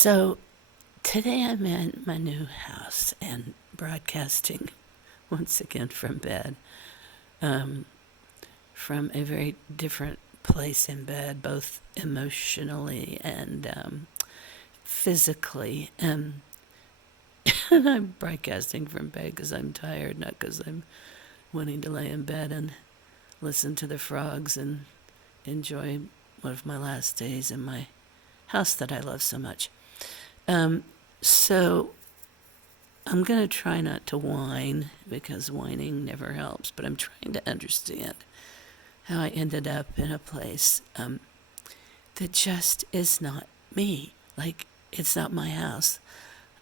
So today I'm in my new house and broadcasting once again from bed, from a very different place in bed, both emotionally and physically. And I'm broadcasting from bed because I'm tired, not because I'm wanting to lay in bed and listen to the frogs and enjoy one of my last days in my house that I love so much. Um, so I'm going to try not to whine because whining never helps, but I'm trying to understand how I ended up in a place that just is not me. Like, it's not my house.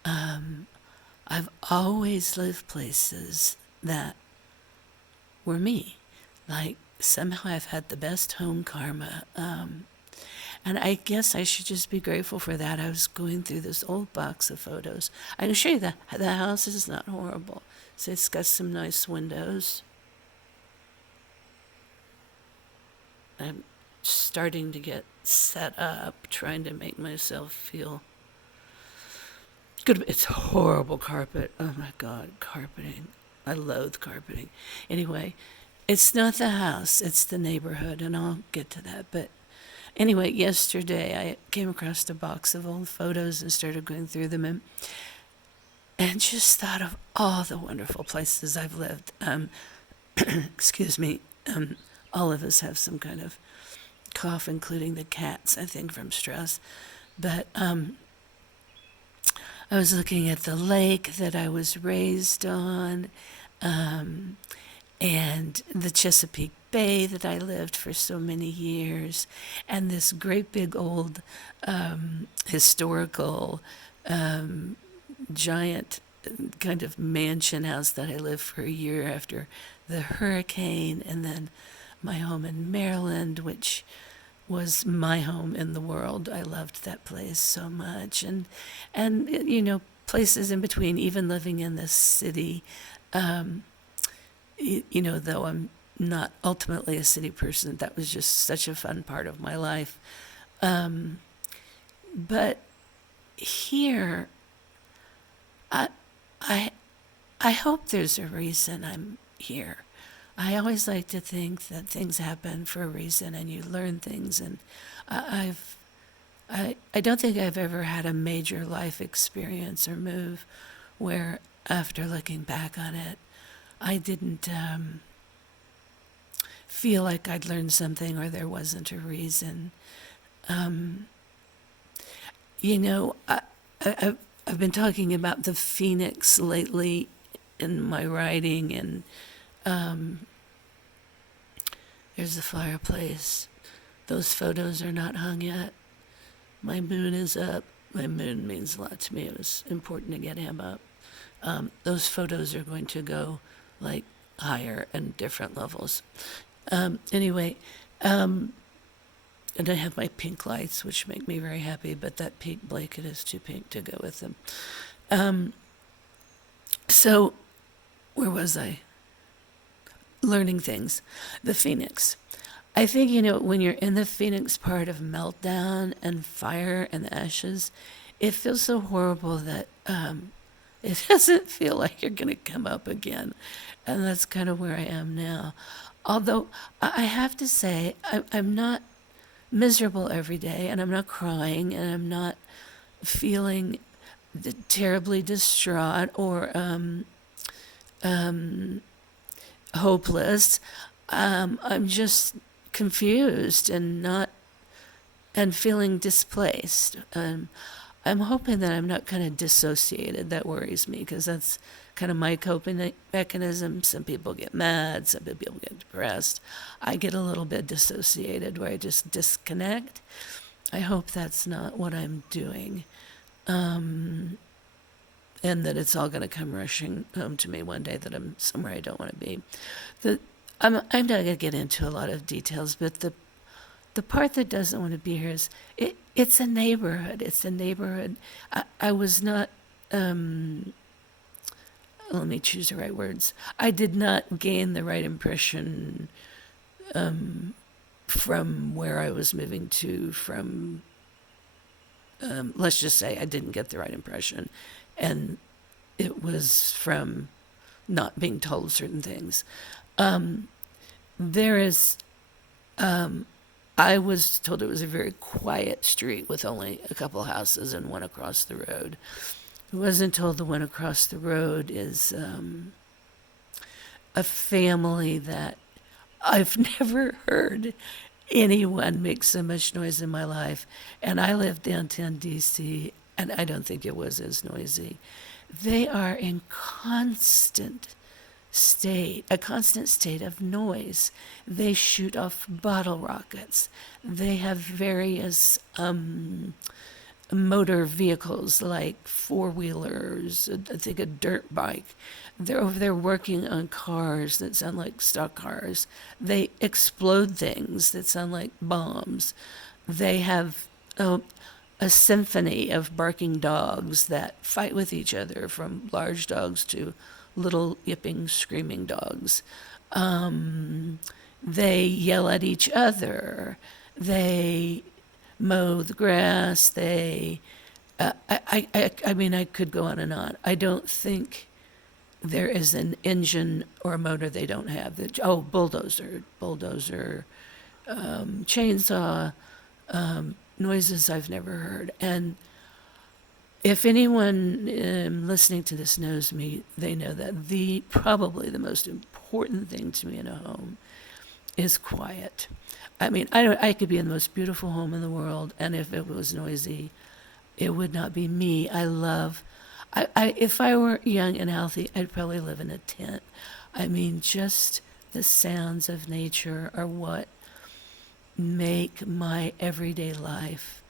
I've always lived places that were me. Like, somehow I've had the best home karma. And I guess I should just be grateful for that. I was going through this old box of photos. I can show you the house is not horrible. So it's got some nice windows. I'm starting to get set up, trying to make myself feel good. It's horrible carpet. Oh my God, carpeting. I loathe carpeting. Anyway, it's not the house, it's the neighborhood, and I'll get to that. But anyway, yesterday I came across a box of old photos and started going through them and just thought of all the wonderful places I've lived. Excuse me. All of us have some kind of cough, including the cats, I think, from stress. But I was looking at the lake that I was raised on, and the Chesapeake Bay that I lived for so many years, and this great big old historical giant kind of mansion house that I lived for a year after the hurricane, and then my home in Maryland, which was my home in the world. I loved that place so much, and places in between, even living in this city. Though I'm not ultimately a city person, that was just such a fun part of my life. But here, I, I, I hope there's a reason I'm here. I always like to think that things happen for a reason, and you learn things. And I've, I don't think I've ever had a major life experience or move where, after looking back on it, I didn't feel like I'd learned something or there wasn't a reason. Um, you know, I've been talking about the phoenix lately in my writing, and there's the fireplace. Those photos are not hung yet. My moon is up. My moon means a lot to me. It was important to get him up. Those photos are going to go like higher and different levels. Anyway, and I have my pink lights, which make me very happy, but that pink blanket is too pink to go with them. So, where was I? Learning things. The phoenix. I think, when you're in the phoenix part of meltdown and fire and the ashes, it feels so horrible that it doesn't feel like you're going to come up again. And that's kind of where I am now. Although I have to say, I'm not miserable every day, and I'm not crying, and I'm not feeling terribly distraught or hopeless. I'm just confused and not and feeling displaced. I'm hoping that I'm not kind of dissociated. That worries me because that's kind of my coping mechanism. Some people get mad, some people get depressed. I get a little bit dissociated where I just disconnect. I hope that's not what I'm doing. And that it's all going to come rushing home to me one day that I'm somewhere I don't want to be. I'm not going to get into a lot of details, but the part that doesn't want to be here is it's a neighborhood. It's a neighborhood. I was not. Let me choose the right words. I did not gain the right impression from where I was moving to from let's just say I didn't get the right impression. And it was from not being told certain things. There is, I was told it was a very quiet street with only a couple houses and one across the road. I wasn't told the one across the road is a family that I've never heard anyone make so much noise in my life. And I live downtown DC, and I don't think it was as noisy. They are in a constant state of noise. They shoot off bottle rockets. They have various motor vehicles like four-wheelers, I think a dirt bike. They're over there working on cars that sound like stock cars. They explode things that sound like bombs. They have a symphony of barking dogs that fight with each other, from large dogs to little yipping, screaming dogs. They yell at each other. They mow the grass. I mean, I could go on and on. I don't think there is an engine or a motor they don't have. Bulldozer, chainsaw, noises I've never heard. And if anyone listening to this knows me, they know that probably the most important thing to me in a home is quiet. I mean, I could be in the most beautiful home in the world, and if it was noisy, it would not be me. If I were young and healthy, I'd probably live in a tent. I mean, just the sounds of nature are what make my everyday life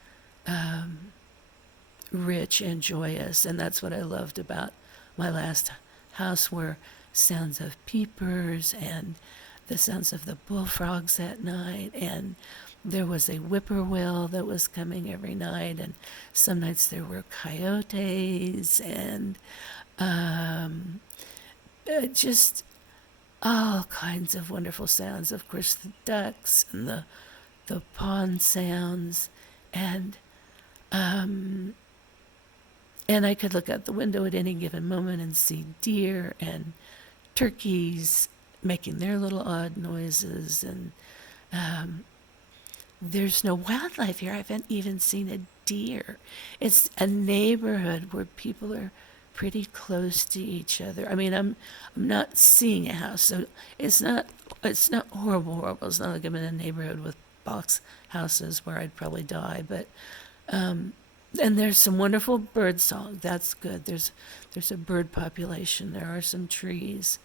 rich and joyous. And that's what I loved about my last house, were sounds of peepers and the sounds of the bullfrogs at night. And there was a whippoorwill that was coming every night, and some nights there were coyotes, and just all kinds of wonderful sounds. Of course, the ducks and the pond sounds, and I could look out the window at any given moment and see deer and turkeys making their little odd noises, and there's no wildlife here. I haven't even seen a deer. It's a neighborhood where people are pretty close to each other. I mean, I'm not seeing a house, so it's not horrible. It's not like I'm in a neighborhood with box houses where I'd probably die. But and there's some wonderful bird song. That's good. There's a bird population. There are some trees,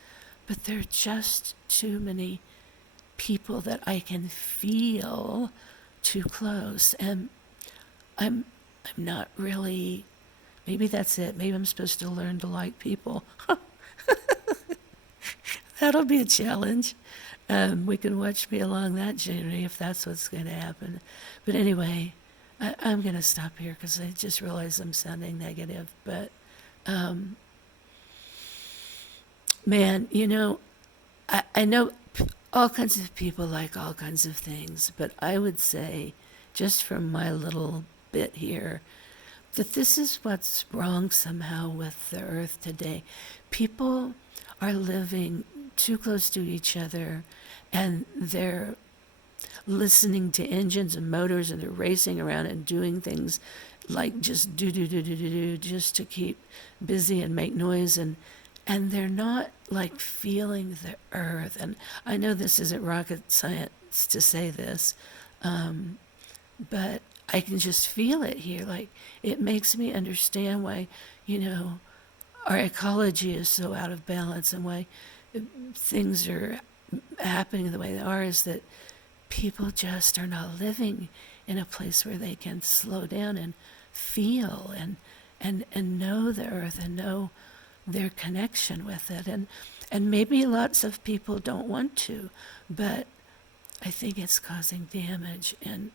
but there are just too many people that I can feel too close. And I'm not really, maybe that's it. Maybe I'm supposed to learn to like people. That'll be a challenge. We can watch me along that journey if that's what's going to happen. But anyway, I'm going to stop here because I just realized I'm sounding negative. But, man, I know all kinds of people like all kinds of things, but I would say, just from my little bit here, that this is what's wrong somehow with the earth today. People are living too close to each other, and they're listening to engines and motors, and they're racing around and doing things like just do just to keep busy and make noise, and they're not like feeling the earth. And I know this isn't rocket science to say this, but I can just feel it here. Like, it makes me understand why, our ecology is so out of balance, and why things are happening the way they are, is that people just are not living in a place where they can slow down and feel and know the earth and know their connection with it. And maybe lots of people don't want to, but I think it's causing damage. And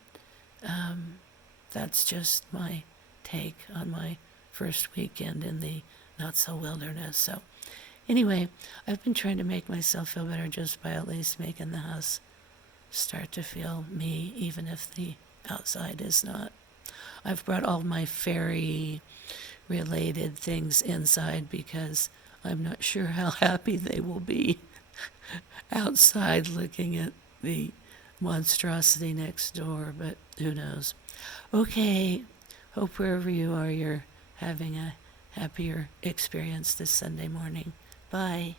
that's just my take on my first weekend in the not-so-wilderness. So anyway, I've been trying to make myself feel better just by at least making the house start to feel me, even if the outside is not. I've brought all my fairy related things inside because I'm not sure how happy they will be outside looking at the monstrosity next door, but who knows. Okay, hope wherever you are, you're having a happier experience this Sunday morning. Bye.